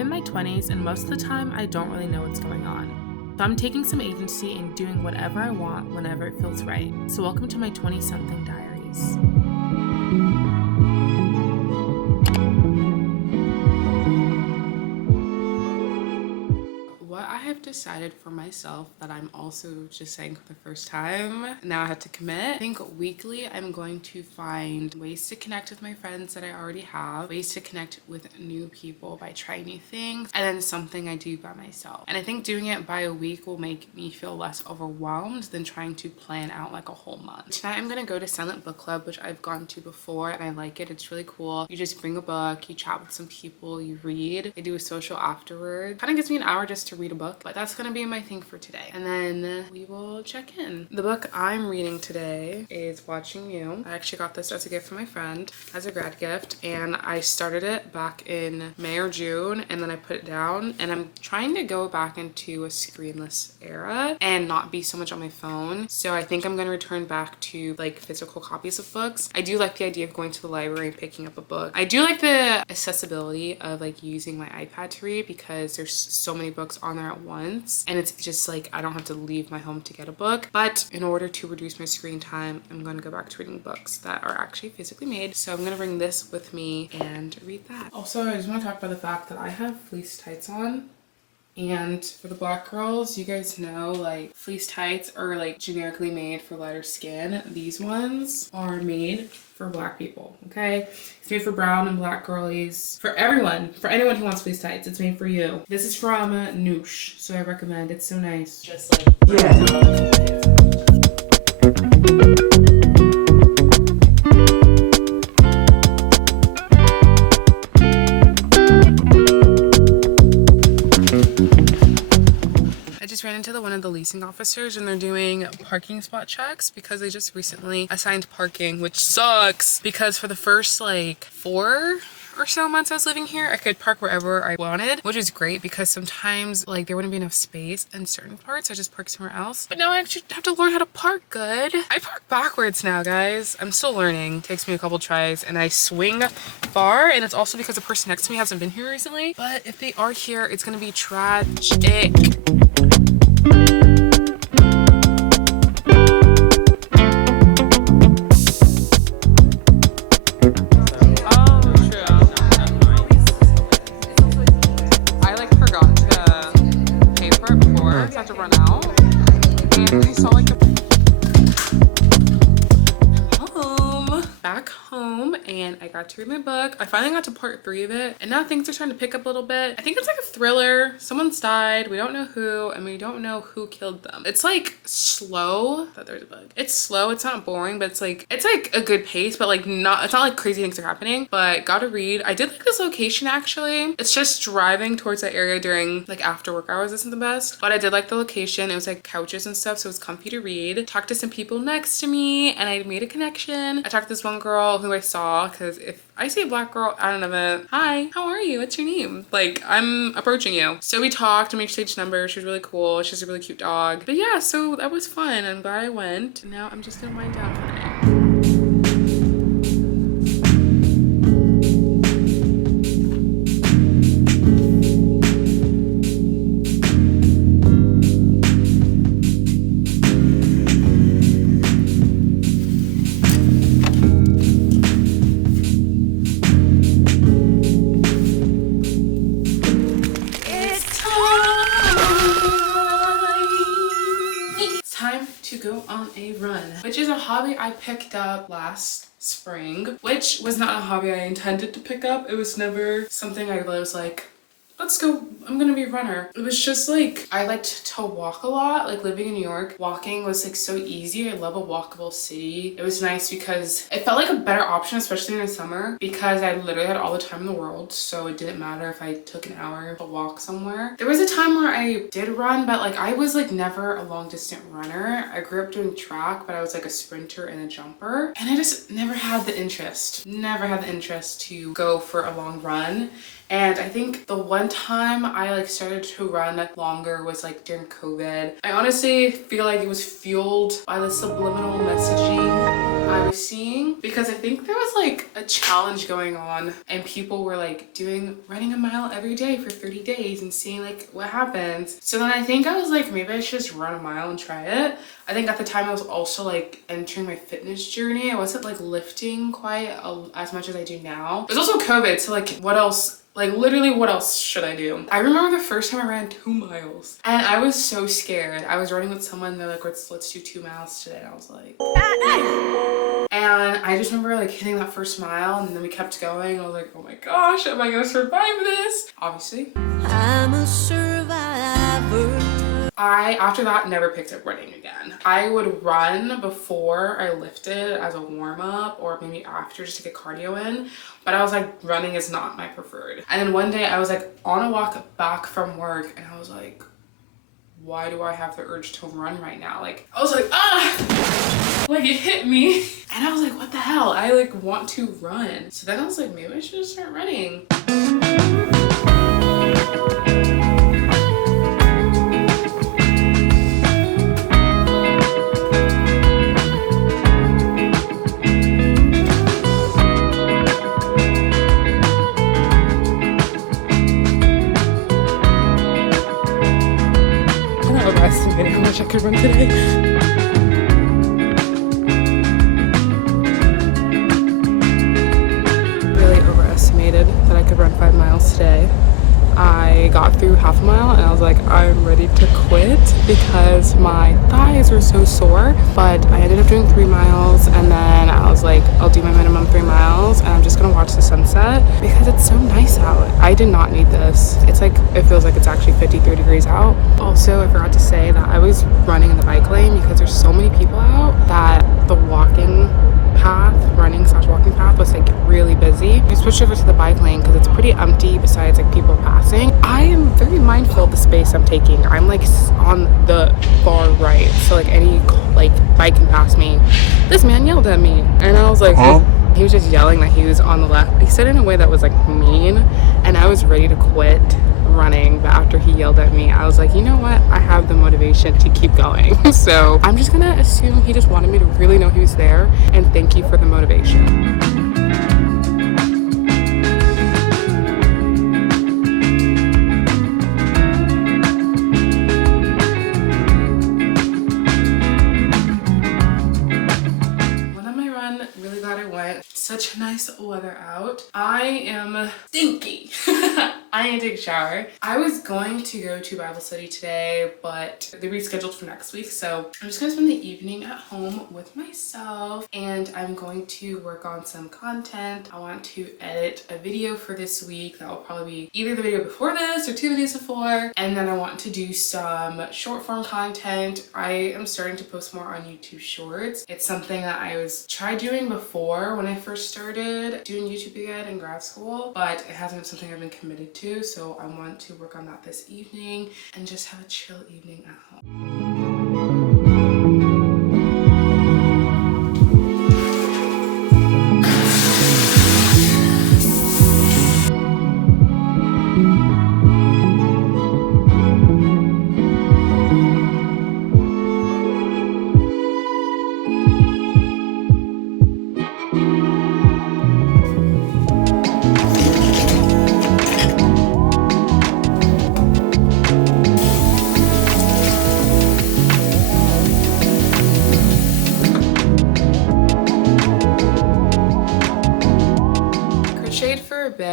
in my 20s and most of the time I don't really know what's going on. So I'm taking some agency and doing whatever I want whenever it feels right. So welcome to my 20-something diaries. What I have decided for myself that I'm also just saying for the first time, now I have to commit. I think weekly I'm going to find ways to connect with my friends that I already have, ways to connect with new people by trying new things, and then something I do by myself. And I think doing it by a week will make me feel less overwhelmed than trying to plan out like a whole month. Tonight I'm gonna go to Silent Book Club, which I've gone to before and I like it. It's really cool. You just bring a book, you chat with some people, you read, they do a social afterward. Kind of gives me an hour just to read a book, but that's gonna be my thing for today. And then we will check in. The book I'm reading today is Watching You. I actually got this as a gift from my friend, as a grad gift, and I started it back in May or June, and then I put it down, and I'm trying to go back into a screenless era and not be so much on my phone. So I think I'm gonna return back to like physical copies of books. I do like the idea of going to the library and picking up a book. I do like the accessibility of like using my iPad to read because there's so many books on there at once, and it's just like I don't have to leave my home to get a book. But in order to reduce my screen time, I'm going to go back to reading books that are actually physically made. So I'm going to bring this with me and read that. Also, I just want to talk about the fact that I have fleece tights on. And for the black girls, you guys know like fleece tights are like generically made for lighter skin. These ones are made for black people, okay? It's made for brown and black girlies. For everyone, for anyone who wants fleece tights, it's made for you. This is from Noosh, so I recommend. It's so nice. Just like, yeah. Ran into one of the leasing officers and they're doing parking spot checks because they just recently assigned parking, which sucks because for the first like 4 or so months I was living here, I could park wherever I wanted, which is great because sometimes like there wouldn't be enough space in certain parts. I just park somewhere else. But now I actually have to learn how to park good. I park backwards now, guys. I'm still learning. It takes me a couple tries and I swing far, and it's also because the person next to me hasn't been here recently. But if they are here, it's gonna be tragic. To run out, and we saw like back home, and I got to read my book. I finally got to part 3 of it, and now things are starting to pick up a little bit. I think it's like a thriller. Someone's died. We don't know who, and we don't know who killed them. It's like slow. I thought there was a bug. It's slow. It's not boring, but it's like a good pace, but like not. It's not like crazy things are happening. But gotta read. I did like this location actually. It's just driving towards that area during like after work hours isn't the best, but I did like the location. It was like couches and stuff, so it was comfy to read. Talked to some people next to me, and I made a connection. I talked to this one girl who I saw, because if I see a black girl out of an event, hi, how are you? What's your name? Like, I'm approaching you. So we talked and we exchanged numbers. She was really cool. She has a really cute dog. But yeah, so that was fun. I'm glad I went. Now I'm just gonna wind down for the night. Go on a run, which is a hobby I picked up last spring, which was not a hobby I intended to pick up. It was never something I was like, let's go, I'm gonna be a runner. It was just like, I liked to walk a lot. Like living in New York, walking was like so easy. I love a walkable city. It was nice because it felt like a better option, especially in the summer, because I literally had all the time in the world. So it didn't matter if I took an hour to walk somewhere. There was a time where I did run, but like I was like never a long distance runner. I grew up doing track, but I was like a sprinter and a jumper. And I just never had the interest to go for a long run. And I think the one time I like started to run longer was like during COVID. I honestly feel like it was fueled by the subliminal messaging I was seeing, because I think there was like a challenge going on and people were like running a mile every day for 30 days and seeing like what happens. So then I think I was like, maybe I should just run a mile and try it. I think at the time I was also like entering my fitness journey. I wasn't like lifting quite as much as I do now. It was also COVID, so like what else? Like literally what else should I do? I remember the first time I ran 2 miles and I was so scared. I was running with someone, they're like, let's do 2 miles today. And I was like, and I just remember like hitting that first mile and then we kept going. I was like, oh my gosh, am I gonna survive this? Obviously. I'm a survivor. I, after that, never picked up running again. I would run before I lifted as a warm-up or maybe after just to get cardio in. But I was like, running is not my preferred. And then one day I was like on a walk back from work and I was like, why do I have the urge to run right now? Like, I was like, ah! Like it hit me. And I was like, what the hell? I like want to run. So then I was like, maybe I should just start running. How much I could run today. Really overestimated that I could run 5 miles today. I got through half a mile and I was like, I'm ready to quit because my thighs were so sore. But I ended up doing 3 miles and then I was like, I'll do my minimum 3 miles and I'm just gonna watch the sunset because it's so nice out. I did not need this. It's like, it feels like it's actually 53 degrees out. Also, I forgot to say that I was running in the bike lane because there's so many people out that the walking path, running/walking path was like really busy. I switched over to the bike lane because it's pretty empty besides like people passing. I am very mindful of the space I'm taking. I'm like on the far right, so like any like bike can pass me. This man yelled at me and I was like, he was just yelling that he was on the left. He said it in a way that was like mean and I was ready to quit running, but after he yelled at me I was like, you know what, I have the motivation to keep going. So I'm just gonna assume he just wanted me to really know he was there and thank you for the motivation. Such nice weather out. I am stinky. I need to take a shower. I was going to go to Bible study today, but they rescheduled for next week. So I'm just gonna spend the evening at home with myself and I'm going to work on some content. I want to edit a video for this week that will probably be either the video before this or 2 videos before. And then I want to do some short form content. I am starting to post more on YouTube Shorts. It's something that I was tried doing before when I first started doing YouTube again in grad school, but it hasn't been something I've been committed to, so I want to work on that this evening and just have a chill evening at home.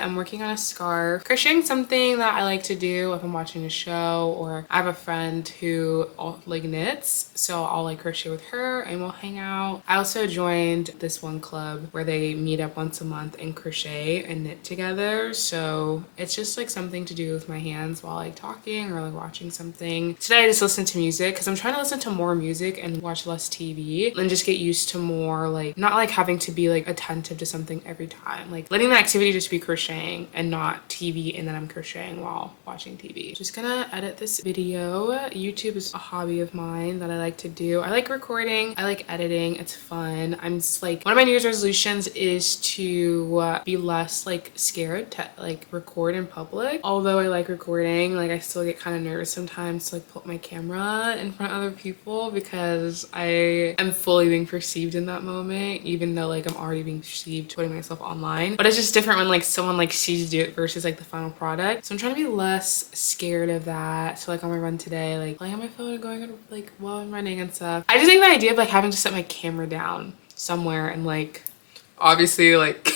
I'm working on a scarf. Crocheting something that I like to do if I'm watching a show or I have a friend who like knits, so I'll like crochet with her and we'll hang out. I also joined this one club where they meet up once a month and crochet and knit together, so it's just like something to do with my hands while like talking or like watching something. Today I just listened to music because I'm trying to listen to more music and watch less TV and just get used to more like not like having to be like attentive to something every time, like letting the activity just be crocheting crocheting and not TV, and then I'm crocheting while watching TV. Just gonna edit this video. YouTube is a hobby of mine that I like to do. I like recording, I like editing, it's fun. I'm just like, one of my New Year's resolutions is to be less like scared to like record in public. Although I like recording, like I still get kind of nervous sometimes to like put my camera in front of other people because I am fully being perceived in that moment, even though like I'm already being perceived putting myself online. But it's just different when like someone like sees you do it versus like the final product. So I'm trying to be less scared of that. So like on my run today, like playing on my phone and going on like while I'm running and stuff. I just think the idea of like having to set my camera down somewhere and like obviously like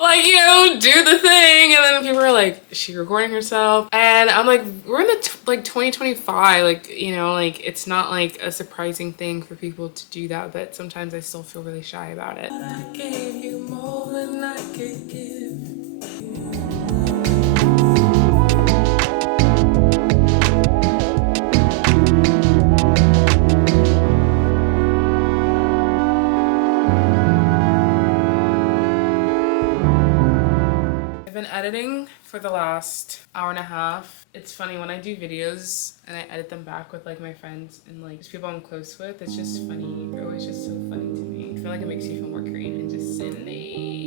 like, you know, do the thing, and then people are like, is she recording herself? And I'm like, we're in the like 2025, like, you know, like it's not like a surprising thing for people to do that, but sometimes I still feel really shy about it. I gave you more than I could give. I've been editing for the last hour and a half. It's funny when I do videos and I edit them back with like my friends and like just people I'm close with, it's just funny. They're always just so funny to me. I feel like it makes me feel more creative and just silly.